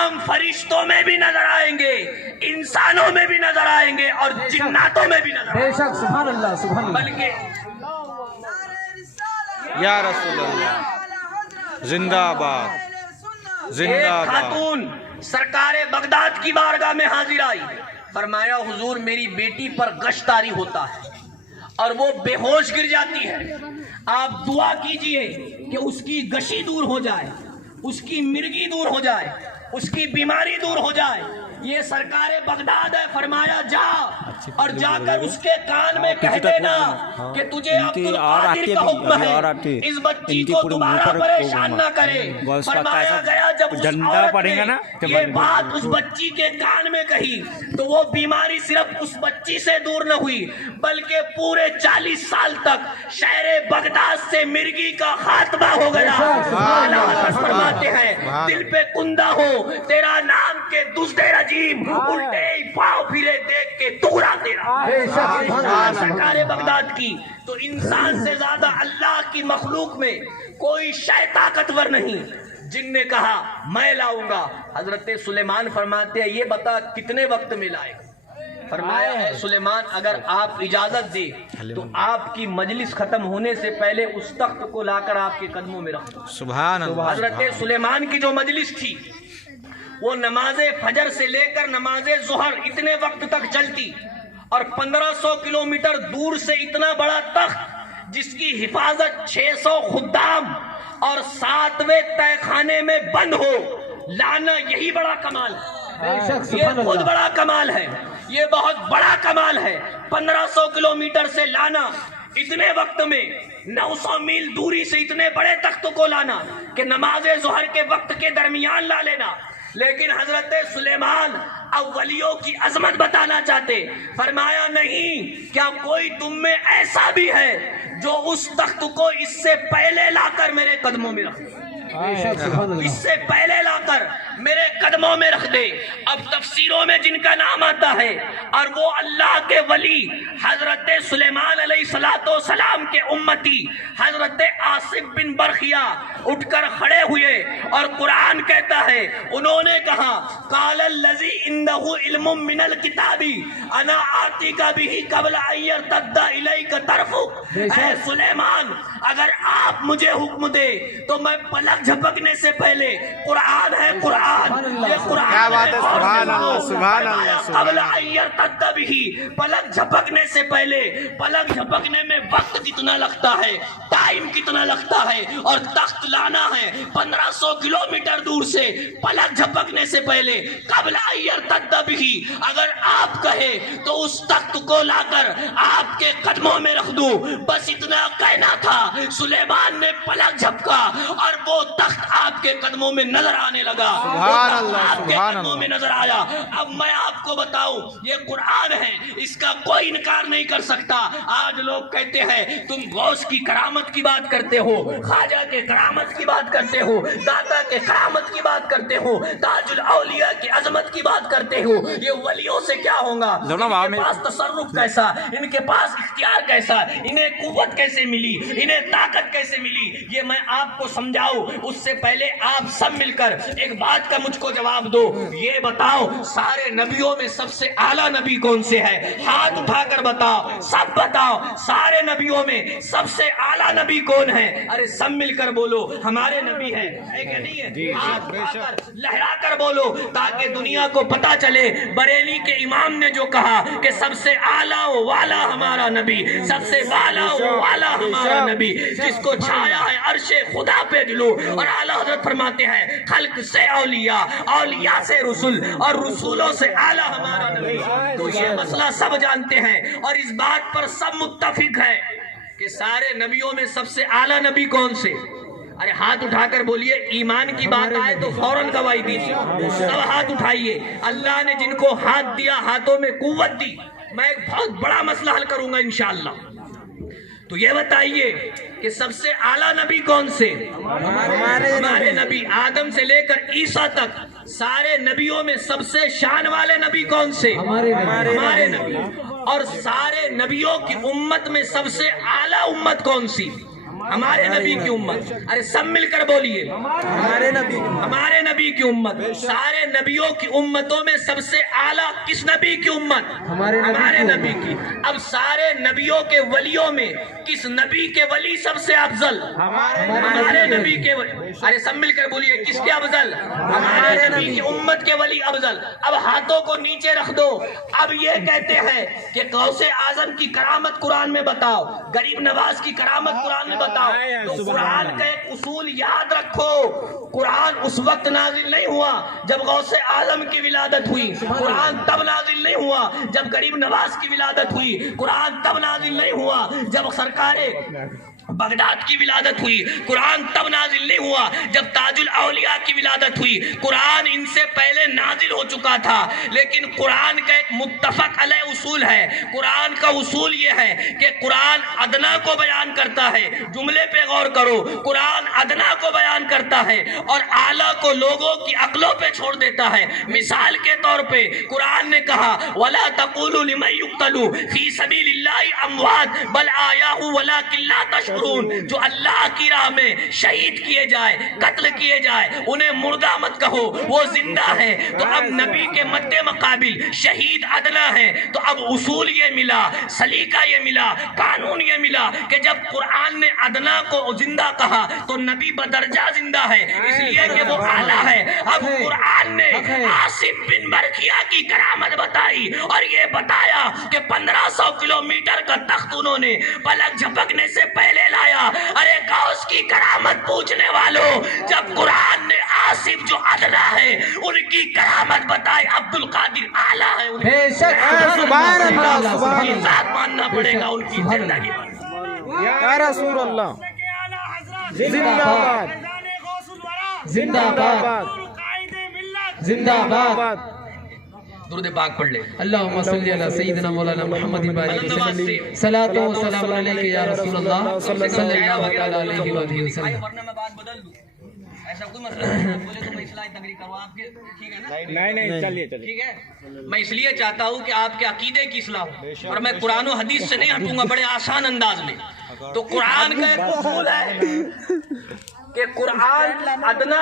امام فرشتوں میں بھی نظر آئیں گے، انسانوں میں بھی نظر آئیں گے اور جناتوں میں بھی نظر آئیں گے۔ بے شک، سبحان اللہ سبحان اللہ۔ بلکہ یا رسول اللہ زندہ آباد، زندہ ایک آباد۔ خاتون سرکار بغداد کی بارگاہ میں حاضر آئی، فرمایا حضور میری بیٹی پر غش طاری ہوتا ہے اور وہ بے ہوش گر جاتی ہے، آپ دعا کیجئے کہ اس کی غشی دور ہو جائے، اس کی مرگی دور ہو جائے، اس کی بیماری دور ہو جائے۔ یہ سرکار بغداد ہے، فرمایا جا اور جا کر اس کے کان میں کہہ دینا کہ تجھے عبدالقادر کا حکم ہے اس بچی کو دوبارہ پریشان نہ کرے۔ فرمایا گیا جب اس عورت نے یہ بات اس بچی کے کان میں کہی تو وہ بیماری صرف اس بچی سے دور نہ ہوئی بلکہ پورے 40 سال تک شہر بغداد سے مرگی کا خاتمہ ہو گیا۔ اعلیٰ حضرت فرماتے ہیں دل پہ کندہ ہو تیرا نام کے دزدے رجیم، الٹے پاؤں پھرے دیکھ کے ٹکڑا تیرا۔ سرکار بغداد کی تو انسان سے زیادہ اللہ کی مخلوق میں کوئی شے طاقتور نہیں۔ جن نے کہا میں لاؤں گا، حضرت سلیمان فرماتے ہیں یہ بتا کتنے وقت میں لائے گا؟ فرمایا ہے سلیمان اگر آپ اجازت دے تو آپ کی مجلس ختم ہونے سے پہلے اس تخت کو لا کر آپ کے قدموں میں رکھ دو۔ سبحان اللہ۔ حضرت سلیمان کی جو مجلس تھی وہ نماز فجر سے لے کر نماز ظہر اتنے وقت تک چلتی اور 1500 کلومیٹر دور سے اتنا بڑا تخت جس کی حفاظت 600 خدام اور 7ویں تہہ خانے میں بند ہو لانا، یہی بڑا کمال ہے۔ یہ خود بڑا کمال ہے، یہ بہت بڑا کمال ہے۔ 1500 کلومیٹر سے لانا، اتنے وقت میں 900 میل دوری سے اتنے بڑے تخت کو لانا کہ نماز ظہر کے وقت کے درمیان لا لینا۔ لیکن حضرت سلیمان اولیوں کی عظمت بتانا چاہتے، فرمایا نہیں، کیا کوئی تم میں ایسا بھی ہے جو اس تخت کو اس سے پہلے لا کر میرے قدموں میں رکھ دے، اس سے پہلے لا کر میرے قدموں میں رکھ دے۔ اب تفسیروں میں جن کا نام آتا ہے اور وہ اللہ کے ولی حضرت سلیمان علیہ السلام کے امتی حضرت آصف بن برخیا اٹھ کر کھڑے ہوئے اور قرآن کہتا ہے انہوں نے کہا قال الذی عنده علم من الکتاب انا آتیک بہ قبل ان یرتد الیک طرفک۔ اے سلیمان اگر آپ مجھے حکم دے تو میں پلک جھپکنے سے پہلے، قرآن ہے قرآن، یہ قرآن کیا بات ہے، سبحان اللہ سبحان اللہ قبل ان یرتد بہ، پلک جھپکنے سے پہلے، پلک جھپکنے میں وقت کتنا لگتا ہے، ٹائم کتنا لگتا ہے، اور تخت لانا ہے 1500 کلومیٹر دور سے پلک جھپکنے سے پہلے قبل ان یرتد بہ۔ اگر آپ کہے تو اس تخت کو لا کر آپ کے قدموں میں رکھ دوں، بس اتنا کہنا تھا۔ سلیمان نے پلک جھپکا اور وہ تخت آپ کے قدموں میں نظر آنے لگا، سبحان اللہ آپ کے سبحان قدموں اللہ۔ میں نظر آیا۔ اب میں آپ کو بتاؤں یہ قرآن ہے، اس کا کوئی انکار نہیں کر سکتا۔ آج لوگ کہتے ہیں تم غوث کی کرامت کی بات کرتے ہو، خواجہ کے کرامت کی بات کرتے ہو، داتا کے کرامت کی بات کرتے ہو، تاج الاولیاء کی عظمت کی بات کرتے ہو، یہ ولیوں سے کیا ہوگا؟ ان کے پاس تصرف کیسا، ان کے پاس اختیار کیسا، انہیں قوت کیسے ملی، انہیں طاقت کیسے ملی، یہ میں آپ کو سمجھاؤں۔ اس سے پہلے آپ سب مل کر ایک بات کا مجھ کو جواب دو، یہ بتاؤ سارے نبیوں میں سب سے اعلیٰ نبی کون سے ہے؟ ہاتھ اٹھا کر بتاؤ، سب بتاؤ سارے نبیوں میں سب سے اعلیٰ نبی کون ہے؟ ارے سب مل کر بولو ہمارے نبی ہے کہ نہیں ہے؟ ہاتھ اٹھا کر لہرا کر بولو تاکہ دنیا کو پتا چلے بریلی کے امام نے جو کہا کہ سب سے اعلیٰ و والا ہمارا نبی، سب سے والا و والا ہمارا نبی، جس کو چھایا ہے عرش خدا پہ جلو۔ اور اعلیٰ حضرت فرماتے ہیں خلق سے اولیاء، اولیاء سے رسول، اور رسولوں سے اعلیٰ ہمارا نبی۔ تو یہ مسئلہ سب جانتے ہیں اور اس بات پر سب متفق ہے کہ سارے نبیوں میں سب سے اعلیٰ نبی کون سے؟ ارے ہاتھ اٹھا کر بولیے، ایمان کی بات آئے تو فوراً گواہی دیجیے، سب ہاتھ اٹھائیے۔ اللہ نے جن کو ہاتھ دیا ہاتھوں میں قوت دی، میں ایک بہت بڑا مسئلہ حل کروں گا انشاءاللہ۔ تو یہ بتائیے کہ سب سے اعلیٰ نبی کون سے؟ ہمارے نبی آدم سے لے کر عیسیٰ تک سارے نبیوں میں سب سے شان والے نبی کون سے؟ ہمارے نبی۔ اور سارے نبیوں کی امت میں سب سے اعلیٰ امت کون سی؟ ہمارے نبی کی امت. ارے سب مل کر بولیے ہمارے نبی ہمارے نبی کی امت. سارے نبیوں کی امتوں میں سب سے اعلیٰ کس نبی کی امت؟ ہمارے نبی کی. اب سارے نبیوں کے ولیوں میں کس نبی کے ولی سب سے افضل؟ ہمارے نبی کے ولی. ارے سب مل کر بولیے کس کے افضل؟ ہمارے نبی کی امت کے ولی افضل. اب ہاتھوں کو نیچے رکھ دو. اب یہ کہتے ہیں کہ غوث اعظم کی کرامت قرآن میں بتاؤ, غریب نواز کی کرامت قرآن میں بتاؤ. تو قرآن کا ایک اصول یاد رکھو, قرآن اس وقت نازل نہیں ہوا جب غوث اعظم کی ولادت ہوئی. قرآن تب نازل نہیں ہوا جب غریب نواز کی ولادت ہوئی. قرآن تب نازل نہیں ہوا جب سرکار بغداد کی ولادت ہوئی. قرآن تب نازل نہیں ہوا جب تاج الاولیاء کی ولادت ہوئی. قرآن ان سے پہلے نازل ہو چکا تھا, لیکن قرآن کا ایک متفق علیہ اصول ہے. قرآن کا اصول یہ ہے کہ قرآن ادنا کو بیان کرتا ہے. جملے پہ غور کرو, قرآن ادنا کو بیان کرتا ہے اور اعلیٰ کو لوگوں کی عقلوں پہ چھوڑ دیتا ہے. مثال کے طور پہ قرآن نے کہا وَلَا تَقُولُوا لِمَن يُقْتَلُ فِي سَبِيلِ اللَّهِ أَمْوَاتٌ بَلْ أَحْيَاءٌ وَلَٰكِن لَّا تَشْعُرُونَ. جو اللہ کی راہ میں شہید کیے جائے, قتل کیے جائے, انہیں مردہ مت کہو, وہ زندہ ہے. تو اب نبی کے مد مقابل شہید ادنا ہے. تو اب اصول یہ ملا, سلیقہ یہ ملا, قانون یہ ملا کہ جب قرآن نے ادنا کو زندہ کہا تو نبی بدرجہ زندہ ہے, اس لیے کہ وہ اعلیٰ ہے. اب قرآن نے عاصم بن برکیہ کی کرامت بتائی اور یہ بتایا کہ 1500 کلومیٹر کا تخت انہوں نے پلک جھپکنے سے پہلے لایا. ارے غوث کی کرامت پوچھنے والوں, جب قرآن نے عاصم جو ادنا ہے ان کی کرامت بتائی, عبد القادر اعلیٰ ہے, بے شک سبحان اللہ سبحان کی ذات ماننا پڑے گا ان کی زندگی پر. یا رسول اللہ زندہ باد زندہ باد زندہ باد. درود پاک پڑھ لے. اللہم صلی علی سیدنا مولانا محمد بارک وسلم. صلاۃ و سلام علیک یا رسول اللہ صلی اللہ علیہ وآلہ وسلم. ورنہ میں بات بدل دوں, ایسا کوئی مسئلہ نہیں. بولے تو میں اصلاح تقریر کروں آپ کے, ٹھیک ہے نا؟ نہیں چلیے ٹھیک ہے. میں اس لیے چاہتا ہوں کہ آپ کے عقیدے کی اصلاح ہو, اور میں قرآن و حدیث سے نہیں ہٹوں گا بڑے آسان انداز میں. تو قرآن کا ایک اصول ہے کہ قرآن ادنا